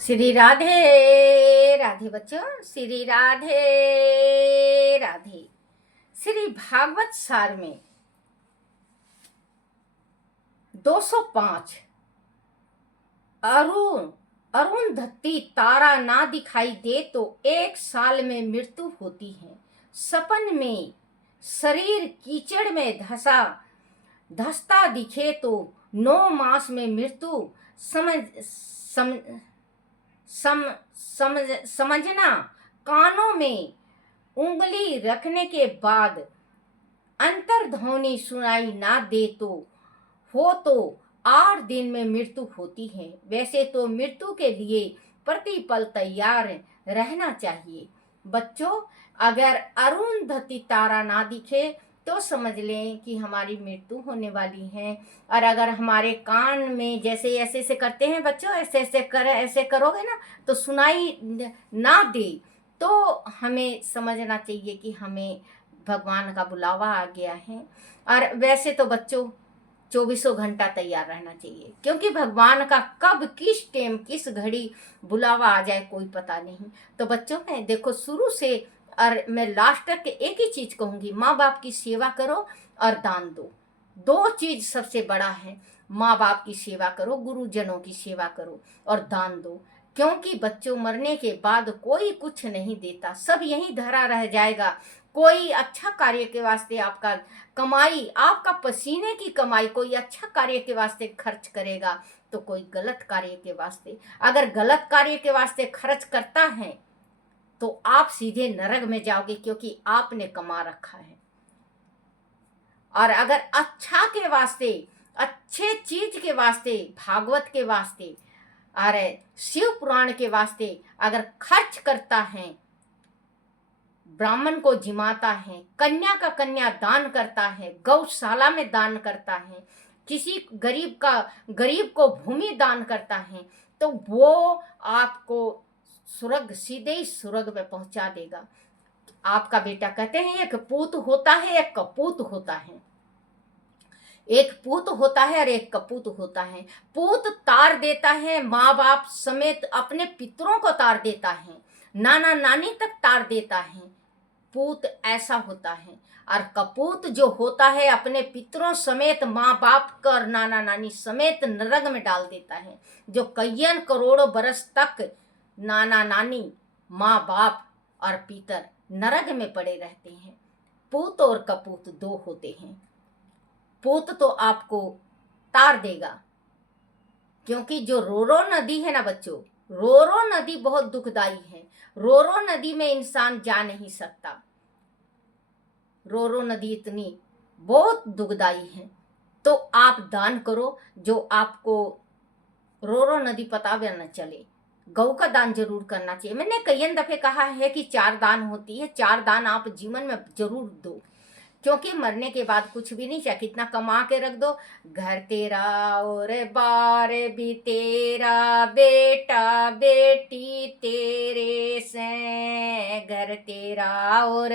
श्री राधे राधे बच्चों, श्री राधे राधे। श्री भागवत सार में 205 अरुंधति तारा ना दिखाई दे तो 1 साल में मृत्यु होती है। सपन में शरीर कीचड़ में धसता दिखे तो 9 मास में मृत्यु समझना। कानों में उंगली रखने के बाद अंतर्ध्वनि सुनाई ना दे तो 8 दिन में मृत्यु होती है। वैसे तो मृत्यु के लिए प्रतिपल तैयार रहना चाहिए। बच्चों, अगर अरुंधति तारा ना दिखे तो समझ लें कि हमारी मृत्यु होने वाली है। और अगर हमारे कान में जैसे ऐसे करते हैं बच्चों, ऐसे करोगे ना तो सुनाई ना दे तो हमें समझना चाहिए कि हमें भगवान का बुलावा आ गया है। और वैसे तो बच्चों 24 घंटा तैयार रहना चाहिए, क्योंकि भगवान का कब किस टाइम किस घड़ी बुलावा आ जाए कोई पता नहीं। तो बच्चों मैं देखो शुरू से और मैं लास्ट तक एक ही चीज कहूंगी, माँ बाप की सेवा करो और दान दो। 2 चीज सबसे बड़ा है, माँ बाप की सेवा करो, गुरुजनों की सेवा करो और दान दो। क्योंकि बच्चों मरने के बाद कोई कुछ नहीं देता, सब यहीं धरा रह जाएगा। कोई अच्छा कार्य के वास्ते आपका कमाई, आपका पसीने की कमाई कोई अच्छा कार्य के वास्ते खर्च करेगा तो कोई गलत कार्य के वास्ते। अगर गलत कार्य के वास्ते खर्च करता है तो आप सीधे नरक में जाओगे, क्योंकि आपने कमा रखा है। और अगर अच्छा के वास्ते, अच्छे चीज के वास्ते, भागवत के वास्ते और शिव पुराण के वास्ते अगर खर्च करता है, ब्राह्मण को जिमाता है, कन्या का कन्या दान करता है, गौशाला में दान करता है, किसी गरीब को भूमि दान करता है, तो वो आपको स्वर्ग, सीधे ही स्वर्ग में पहुंचा देगा। आपका बेटा कहते हैं एक पूत होता है एक कपूत होता है, एक पूत होता है और एक कपूत होता है। पूत तार देता है, माँ बाप समेत अपने पितरों को तार देता है, नाना नानी तक तार देता है। पूत ऐसा होता है। और कपूत जो होता है अपने पितरों समेत, माँ बाप का और नाना नानी समेत नरक में डाल देता है, जो कईयन करोड़ों बरस तक नाना नानी, माँ बाप और पितर नरक में पड़े रहते हैं। पूत और कपूत 2 होते हैं। पूत तो आपको तार देगा, क्योंकि जो रोरो नदी है ना बच्चों, रोरो नदी बहुत दुखदाई है। रोरो नदी में इंसान जा नहीं सकता। रोरो नदी इतनी बहुत दुखदाई है। तो आप दान करो, जो आपको रोरो नदी पता भी न चले। गौ का दान जरूर करना चाहिए। मैंने कई दफे कहा है कि 4 दान होती है, 4 दान आप जीवन में जरूर दो, क्योंकि मरने के बाद कुछ भी नहीं चाहिए। कितना कमा के रख दो, घर तेरा और बार भी तेरा, बेटा बेटी तेरे से, घर तेरा और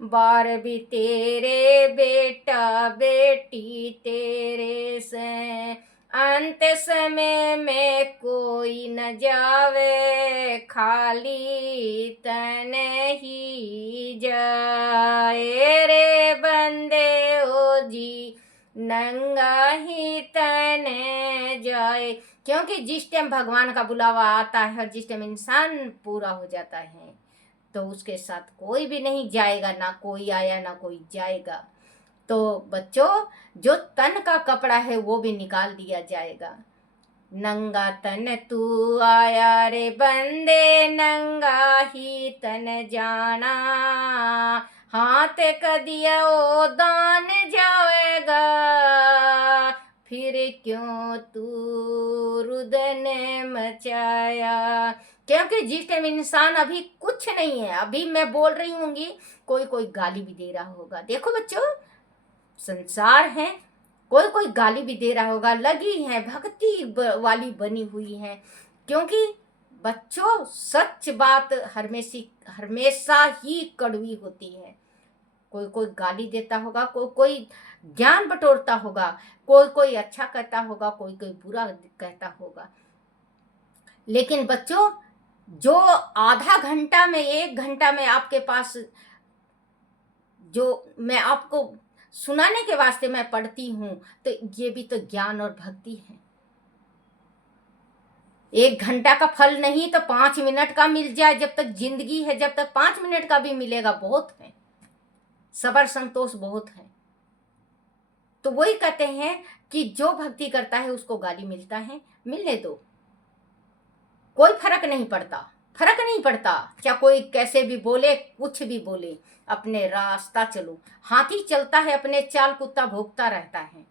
बार भी तेरे, बेटा बेटी तेरे से, अंत समय में कोई न जावे, खाली तन ही जाए रे बंदे ओ जी, नंगा ही तन जाए। क्योंकि जिस टाइम भगवान का बुलावा आता है और जिस टाइम इंसान पूरा हो जाता है तो उसके साथ कोई भी नहीं जाएगा, ना कोई आया ना कोई जाएगा। तो बच्चों, जो तन का कपड़ा है वो भी निकाल दिया जाएगा। नंगा तन तू आया रे बंदे, नंगा ही तन जाना, हाथ क दिया ओ दान जाएगा, फिर क्यों तू रुदन मचाया। क्योंकि जिस टाइम इंसान अभी कुछ नहीं है, अभी मैं बोल रही होंगी, कोई गाली भी दे रहा होगा। देखो बच्चों, संसार है, कोई गाली भी दे रहा होगा, लगी है भक्ति वाली बनी हुई है। क्योंकि बच्चों सच बात हमेशा ही कड़वी होती है। कोई गाली देता होगा, कोई ज्ञान बटोरता होगा, कोई अच्छा कहता होगा, कोई बुरा कहता होगा। लेकिन बच्चों, जो आधा घंटा में 1 घंटा में आपके पास, जो मैं आपको सुनाने के वास्ते मैं पढ़ती हूँ, तो ये भी तो ज्ञान और भक्ति है। 1 घंटा का फल नहीं तो 5 मिनट का मिल जाए, जब तक जिंदगी है, जब तक 5 मिनट का भी मिलेगा बहुत है। सबर संतोष बहुत है। तो वही कहते हैं कि जो भक्ति करता है उसको गाली मिलता है, मिलने दो, कोई फर्क नहीं पड़ता, फर्क नहीं पड़ता। क्या कोई कैसे भी बोले, कुछ भी बोले, अपने रास्ता चलो। हाथी चलता है अपने चाल, कुत्ता भोंकता रहता है।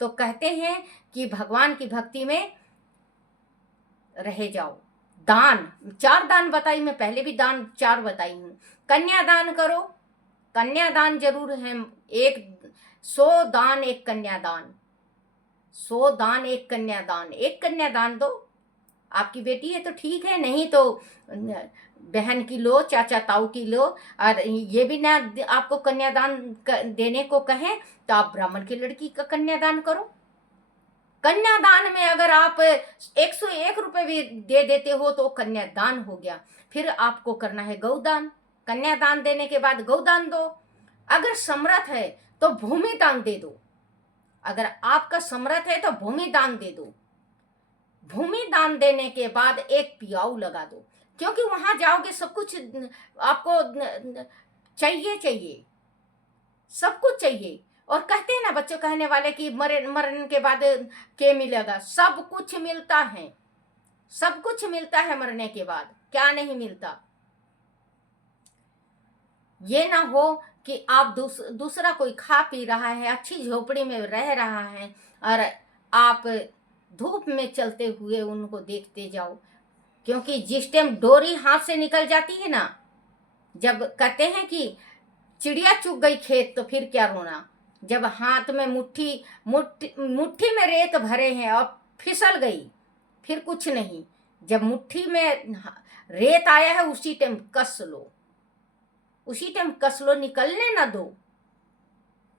तो कहते हैं कि भगवान की भक्ति में रह जाओ। दान, 4 दान बताई मैं, पहले भी दान 4 बताई हूँ। कन्यादान करो, कन्यादान जरूर है। 100 दान 1 कन्यादान, 100 दान 1 कन्यादान। 1 कन्यादान दो, आपकी बेटी है तो ठीक है, नहीं तो बहन की लो, चाचा ताऊ की लो। और ये भी ना आपको कन्यादान देने को कहें तो आप ब्राह्मण की लड़की का कन्यादान करो। कन्यादान में अगर आप 101 रुपए भी दे देते हो तो कन्यादान हो गया। फिर आपको करना है गौदान। कन्यादान देने के बाद गौदान दो। अगर समर्थ है तो भूमि दान दे दो। अगर आपका समर्थ है तो भूमि दान दे दो। भूमि दान देने के बाद एक पियाऊ लगा दो, क्योंकि वहां जाओगे सब कुछ आपको चाहिए, सब कुछ चाहिए। और कहते हैं ना बच्चों, कहने वाले कि मरने के बाद क्या मिलेगा? सब कुछ मिलता है, सब कुछ मिलता है मरने के बाद, क्या नहीं मिलता। ये ना हो कि आप दूसरा कोई खा पी रहा है, अच्छी झोपड़ी में रह रहा है, और आप धूप में चलते हुए उनको देखते जाओ। क्योंकि जिस टाइम डोरी हाथ से निकल जाती है ना, जब कहते हैं कि चिड़िया चुग गई खेत, तो फिर क्या रोना। जब हाथ में मुट्ठी मुट्ठी मुट्ठी में रेत भरे हैं और फिसल गई, फिर कुछ नहीं। जब मुट्ठी में रेत आया है उसी टाइम कस लो, उसी टाइम कस लो, निकलने ना दो।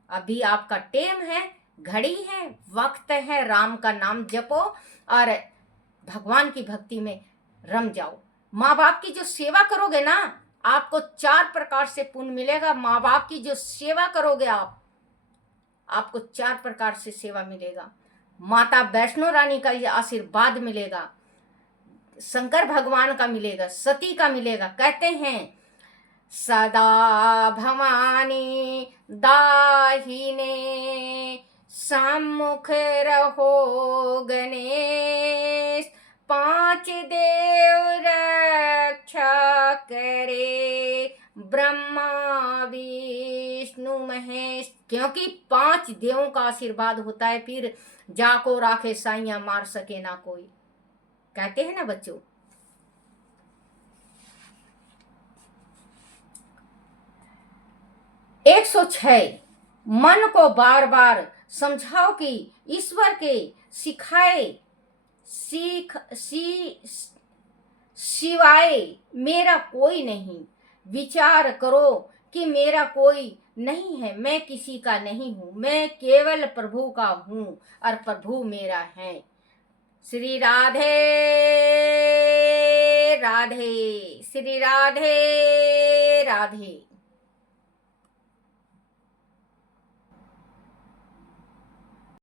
अभी आपका टेम है, घड़ी है, वक्त है, राम का नाम जपो और भगवान की भक्ति में रम जाओ। माँ बाप की जो सेवा करोगे ना, आपको 4 प्रकार से पुण्य मिलेगा। माँ बाप की जो सेवा करोगे आपको 4 प्रकार से सेवा मिलेगा। माता वैष्णो रानी का ये आशीर्वाद मिलेगा, शंकर भगवान का मिलेगा, सती का मिलेगा। कहते हैं सदा भवानी दाहिने सम्मुख रहो गणेश, 5 देव रक्षा करे ब्रह्मा विष्णु महेश। क्योंकि 5 देवों का आशीर्वाद होता है, फिर जाको राखे साइया मार सके ना कोई, कहते हैं ना बच्चों। 106 मन को बार बार समझाओ कि ईश्वर के सिखाए सिवाय मेरा कोई नहीं। विचार करो कि मेरा कोई नहीं है, मैं किसी का नहीं हूं, मैं केवल प्रभु का हूं और प्रभु मेरा है। श्री राधे राधे, श्री राधे राधे।